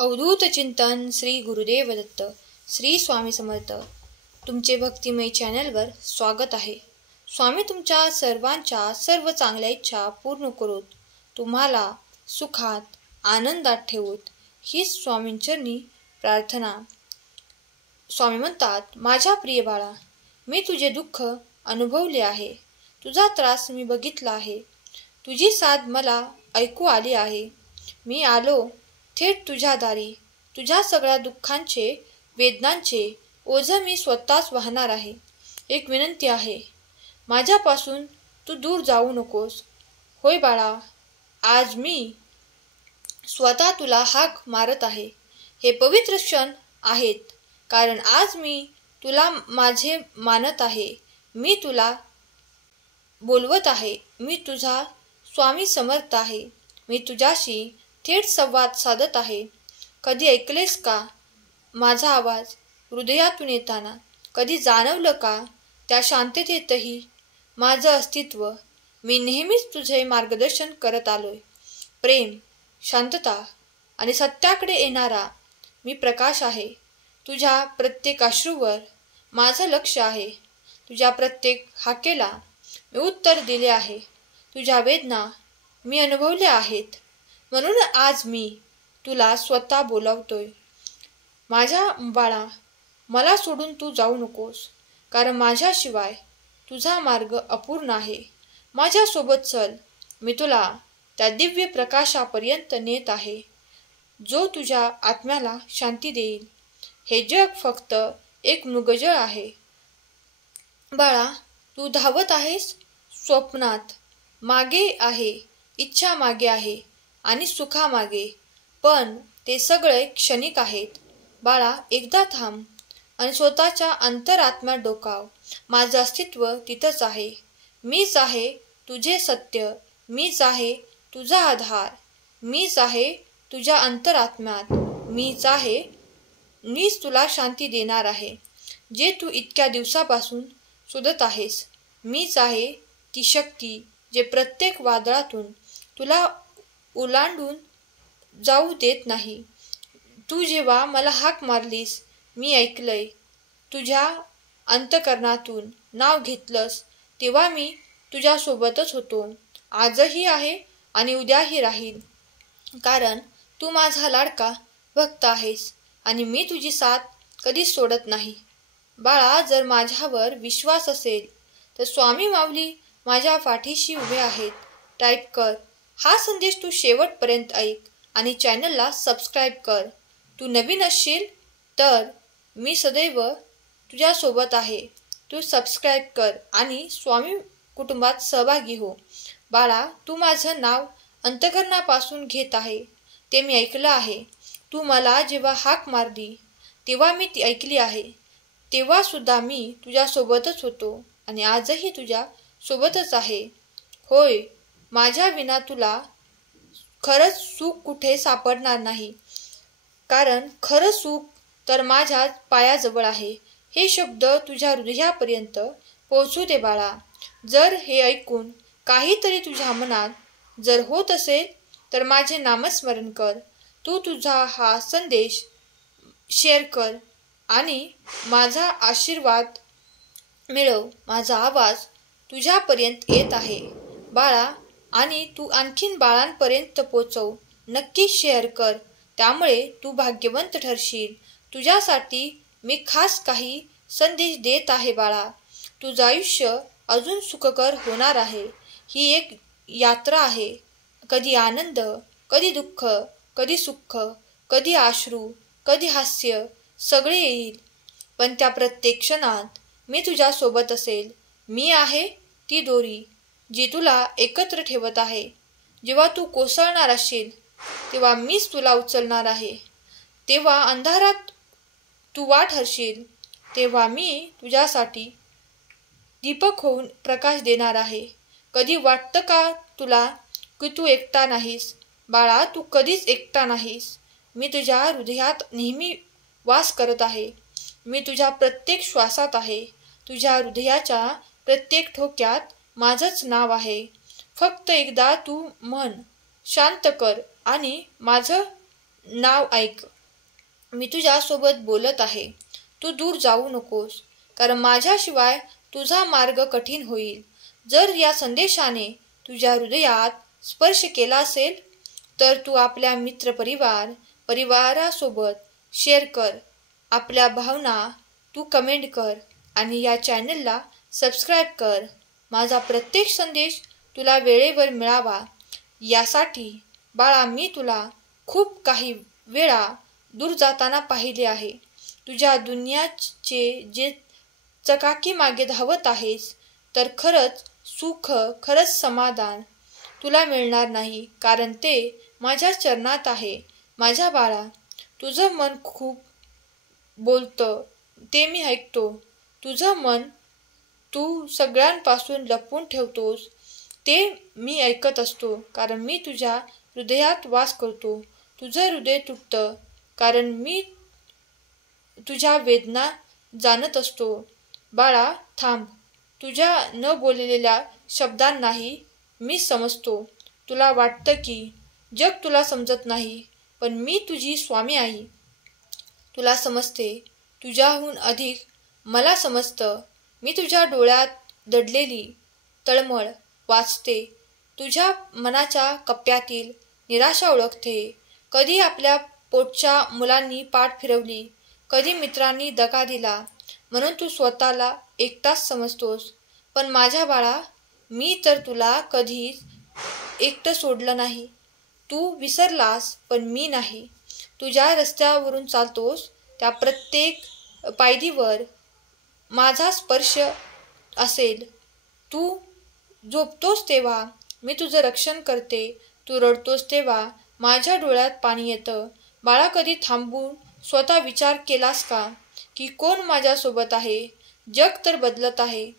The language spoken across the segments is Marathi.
अवधूत चिंतन श्री गुरुदेव दत्त श्री स्वामी समर्थ. तुमचे भक्तिमय चॅनलवर स्वागत आहे. स्वामी तुमच्या सर्वांच्या सर्व चांगल्या इच्छा पूर्ण करोत, तुम्हाला सुखात आनंदात ठेवोत, ही स्वामींचरणी प्रार्थना. स्वामी म्हणतात, माझ्या प्रिय बाळा, मी तुझे दुःख अनुभवले आहे, तुझा त्रास मी बघितला आहे, तुझी साध मला ऐकू आली आहे. मी आलो थेट तुझ्या दारी, तुझ्या सगळ्या दुःखांचे वेदनांचे ओझं मी स्वतःच वाहणार आहे. एक विनंती आहे, माझ्यापासून तू दूर जाऊ नकोस. होय बाळा, आज मी स्वतः तुला हाक मारत आहे. हे पवित्र क्षण आहेत, कारण आज मी तुला माझे मानत आहे. मी तुला बोलवत आहे. मी तुझा स्वामी समर्थ आहे. मी तुझ्याशी थेट संवाद साधत आहे. कधी ऐकलेस का माझा आवाज हृदयातून येताना? कधी जाणवलं का त्या शांततेतही माझं अस्तित्व? मी नेहमीच तुझे मार्गदर्शन करत आलोय. प्रेम, शांतता आणि सत्याकडे येणारा मी प्रकाश आहे. तुझ्या प्रत्येक अश्रूवर माझं लक्ष आहे. तुझ्या प्रत्येक हाकेला मी उत्तर दिले आहे. तुझ्या वेदना मी अनुभवल्या आहेत. म्हणून आज मी तुला स्वतः बोलावतोय. माझ्या बाळा, मला सोडून तू जाऊ नकोस, कारण माझ्याशिवाय तुझा मार्ग अपूर्ण आहे. माझ्यासोबत चल, मी तुला त्या दिव्य प्रकाशापर्यंत नेत आहे, जो तुझ्या आत्म्याला शांती देईल. हे जग फक्त एक मृगजळ आहे. बाळा, तू धावत आहेस स्वप्नात, मागे आहे, इच्छा मागे आहे आणि सुखामागे, पण ते सगळे क्षणिक आहेत. बाळा, एकदा थांब आणि स्वतःच्या अंतरात्म्यात डोकाव. माझं अस्तित्व तिथंच आहे. मीच आहे तुझे सत्य, मीच आहे तुझा आधार, मीच आहे तुझ्या अंतरात्म्यात, मीच आहे. मीच तुला शांती देणार आहे, जे तू इतक्या दिवसापासून शोधत आहेस. मीच आहे ती शक्ती, जे प्रत्येक वादळातून तुला ओलांडून जाऊ देत नाही. तू जेव्हा मला हाक मारलीस, मी ऐकलंय. तुझ्या अंतःकरणातून नाव घेतलंस, तेव्हा मी तुझ्यासोबतच होतो. आजही आहे आणि उद्याही राहील, कारण तू माझा लाडका भक्त आहेस आणि मी तुझी साथ कधीच सोडत नाही. बाळा, जर माझ्यावर विश्वास असेल तर स्वामी माऊली माझ्या पाठीशी उभे आहेत. टाईप कर हा संदेश, तू शेवटपर्यंत ऐक आणि चॅनलला सबस्क्राईब कर. तू नवीन असशील तर मी सदैव तुझ्यासोबत आहे. तू सबस्क्राईब कर आणि स्वामी कुटुंबात सहभागी हो. बाळा, तू माझं नाव अंतःकरणापासून घेत आहे, ते मी ऐकलं आहे. तू मला जेव्हा हाक मारली तेव्हा मी ती ऐकली आहे. तेव्हा सुद्धा मी तुझ्यासोबतच होतो आणि आजही तुझ्या सोबतच आहे. होय, माझ्या विना तुला खरंच सुख कुठे सापडणार नाही, कारण खरं सुख तर माझ्या पायाजवळ आहे. हे शब्द तुझ्या हृदयापर्यंत पोहोचू दे बाळा. जर हे ऐकून काहीतरी तुझ्या मनात जर होत असेल तर माझे नामस्मरण कर. तू तुझा हा संदेश शेअर कर आणि माझा आशीर्वाद मिळव. माझा आवाज तुझ्यापर्यंत येत आहे बाळा, आणि तू आणखीन बाळांपर्यंत पोचव. नक्की शेअर कर, त्यामुळे तू भाग्यवंत ठरशील. तुझ्यासाठी मी खास काही संदेश देत आहे बाळा. तुझं आयुष्य अजून सुखकर होणार आहे. ही एक यात्रा आहे. कधी आनंद, कधी दुःख, कधी सुख, कधी अश्रू, कधी हास्य, सगळे येईल. पण त्या प्रत्येक क्षणात मी तुझ्या सोबत असेल. मी आहे ती दोरी जी तुला एकत्र ठेवत आहे. जेव्हा तू कोसळणार असशील तेव्हा मीच तुला उचलणार आहे. तेव्हा अंधारात तू वाट हरशील, तेव्हा मी तुझ्यासाठी दीपक होऊन प्रकाश देणार आहे. कधी वाटतं का तुला की तू एकटा नाहीस? बाळा, तू कधीच एकटा नाहीस. मी तुझ्या हृदयात नेहमी वास करत आहे. मी तुझ्या प्रत्येक श्वासात आहे. तुझ्या हृदयाच्या प्रत्येक ठोक्यात माझंच नाव आहे. फक्त एकदा तू मन शांत कर आणि माझं नाव ऐक. मी तुझ्यासोबत बोलत आहे. तू दूर जाऊ नकोस, कारण माझ्याशिवाय तुझा मार्ग कठीण होईल. जर या संदेशाने तुझ्या हृदयात स्पर्श केला असेल तर तू आपल्या परिवारासोबत शेअर कर. आपल्या भावना तू कमेंट कर आणि या चॅनलला सबस्क्राईब कर. माझा प्रत्येक संदेश तुला वेळेवर मिळावा यासाठी बाळा मी तुला खूप काही वेळा दूर जाताना पाहिले आहे. तुझ्या दुनियाचे जे चकाकी मागे धावत आहेस तर खरंच सुख, खरंच समाधान तुला मिळणार नाही, कारण ते माझ्या चरणात आहे. माझ्या बाळा, तुझं मन खूप बोलतं ते मी ऐकतो. तुझं मन तू सगळ्यांपासून लपवून ठेवतोस ते मी ऐकत असतो, कारण मी तुझ्या हृदयात वास करतो. तुझं हृदय तुटतं कारण मी तुझ्या वेदना जाणत असतो. बाळा थांब, तुझ्या न बोललेल्या शब्दांनाही मी समजतो. तुला वाटतं की जग तुला समजत नाही, पण मी तुझी स्वामी आई तुला समजते. तुझ्याहून अधिक मला समजतं. मी तुझ्या डोळ्यात दडलेली तळमळ वाचते. तुझ्या मनाच्या कप्प्यातील निराशा ओळखते. कधी आपल्या पोटच्या मुलांनी पाठ फिरवली, कधी मित्रांनी दगा दिला म्हणून तू स्वतःला एकटाच समजतोस. पण माझ्या बाळा, मी तर तुला कधीच एकटं सोडलं नाही. तू विसरलास पण मी नाही. तू ज्या रस्त्यावरून चालतोस त्या प्रत्येक पायरीवर माझा स्पर्श असेल. तू झोपतोस तेव्हा मी तुझं रक्षण करते. तू रडतोस तेव्हा माझ्या डोळ्यात पाणी येतं. बाळा, कधी थांबून स्वतः विचार केलास का की कोण माझ्यासोबत आहे? जग तर बदलत आहे.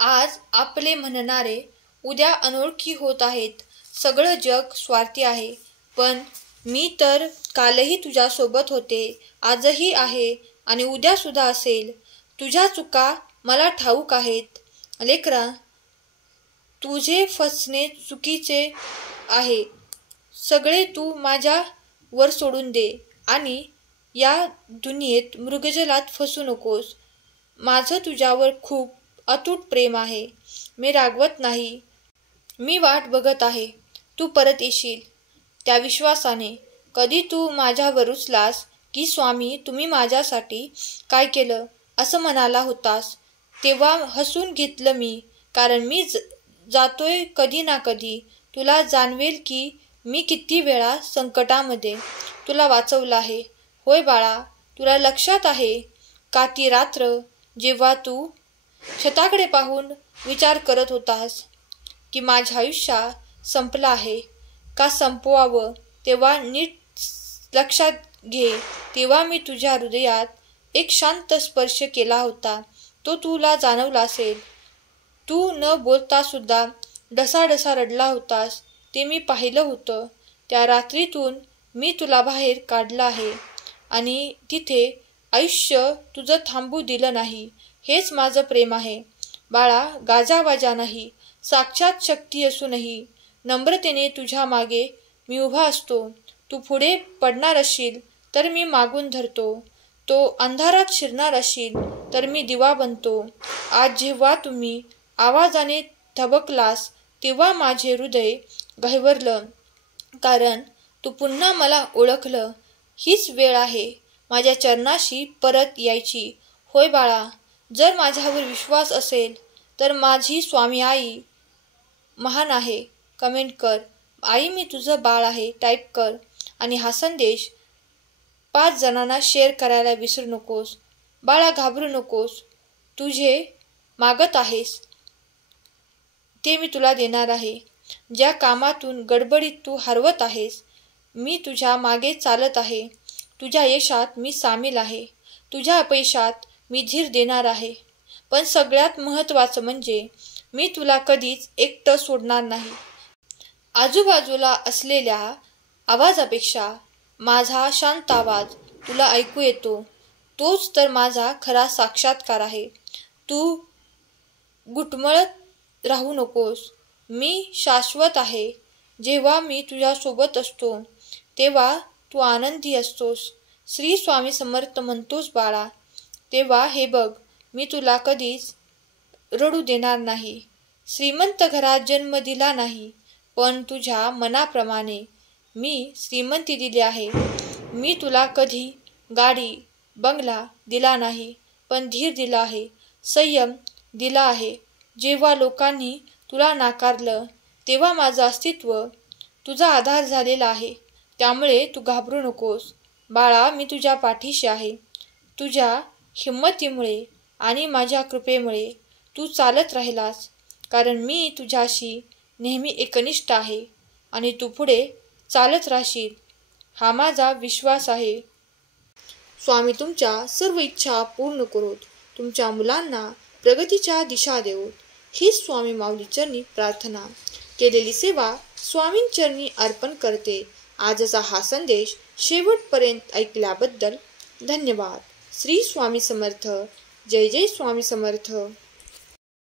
आज आपले म्हणणारे उद्या अनोळखी होत आहेत. सगळं जग स्वार्थी आहे, पण मी तर कालही तुझ्यासोबत होते, आजही आहे आणि उद्या सुद्धा असेल. तुझ्या चुका मला ठाऊक आहेत. लेकरा, तुझे फसणे चुकीचे आहे. सगळे तू माझ्या वर सोडून दे आणि या दुनियेत मृगजलात फसू नकोस. माझं तुझ्यावर खूप अतूट प्रेम आहे. मी रागवत नाही. मी वाट बघत आहे. तू परत येशील त्या विश्वासाने. कधी तू माझ्यावर रुसलास की स्वामी तुम्ही माझ्यासाठी काय केलं असं म्हणाला होतास, तेव्हा हसून घेतलं मी, कारण मी जातोय कधी ना कधी. तुला जाणवेल की मी किती वेळा संकटामध्ये तुला वाचवलं आहे. होय बाळा, तुला लक्षात आहे का ती रात्र जेव्हा तू छताकडे पाहून विचार करत होतास की माझं आयुष्य संपलं आहे का संपवावं, तेव्हा नीट लक्षात घे. तेव्हा मी तुझ्या हृदयात एक शांत स्पर्श केला होता. तो तुला जाणवला असेल. तू न बोलता सुद्धा ढसाढसा रडला होतास, ते मी पाहिलं होतं. त्या रात्रीतून मी तुला बाहेर काढलं आहे आणि तिथे आयुष्य तुझं थांबू दिलं नाही. हेच माझं प्रेम आहे बाळा. गाजावाजा नाही, साक्षात शक्ती असूनही नम्रतेने तुझ्या मागे मी उभा असतो. तू पुढे पडणार असशील तर मी मागून धरतो. तो अंधारात शिरणार असशील तर मी दिवा बनतो. आज जेव्हा तुम्ही आवाजाने थबकलास तेव्हा माझे हृदय गहिवरलं, कारण तू पुन्हा मला ओळखलं. हीच वेळ आहे माझ्या चरणाशी परत यायची. होय बाळा, जर माझ्यावर विश्वास असेल तर माझी स्वामी आई महान आहे. कमेंट कर, आई मी तुझं बाळ आहे टाईप कर आणि हा संदेश 5 जणांना शेअर करायला विसरू नकोस. बाळा घाबरू नकोस. तुझे मागत आहेस ते मी तुला देणार आहे. ज्या कामातून गडबडीत तू हरवत आहेस, मी तुझ्या मागे चालत आहे. तुझ्या यशात मी सामील आहे. तुझ्या अपयशात मी धीर देणार आहे. पण सगळ्यात महत्त्वाचं म्हणजे मी तुला कधीच एकटं सोडणार नाही. आजूबाजूला असलेल्या आवाजापेक्षा माझा शांत आवाज तुला ऐकू येतो, तोच तर माझा खरा साक्षात्कार आहे. तू घुटमळत राहू नकोस. मी शाश्वत आहे. जेव्हा मी तुझ्यासोबत असतो तेव्हा तू आनंदी असतोस. श्री स्वामी समर्थ म्हणतोस बाळा, तेव्हा हे बघ, मी तुला कधीच रडू देणार नाही. श्रीमंत घरात जन्म दिला नाही, पण तुझ्या मनाप्रमाणे मी श्रीमंती दिली आहे. मी तुला कधी गाडी बंगला दिला नाही, पण धीर दिला आहे, संयम दिला आहे. जेव्हा लोकांनी तुला नाकारलं तेव्हा माझं अस्तित्व तुझा आधार झालेला आहे. त्यामुळे तू घाबरू नकोस बाळा, मी तुझ्या पाठीशी आहे. तुझ्या हिम्मतीमुळे आणि माझ्या कृपेमुळे तू चालत राहिलास, कारण मी तुझ्याशी नेहमी एकनिष्ठ आहे आणि तू पुढे चालत राहशील, हा माझा विश्वास आहे. स्वामी तुमच्या सर्व इच्छा पूर्ण करोत, तुमच्या मुलांना प्रगतीच्या दिशा देवोत, ही स्वामी माऊली चरणी प्रार्थना. केलेली सेवा स्वामींचरणी अर्पण करते. आजचा हा संदेश शेवटपर्यंत ऐकल्याबद्दल धन्यवाद. श्री स्वामी समर्थ. जय जय स्वामी समर्थ.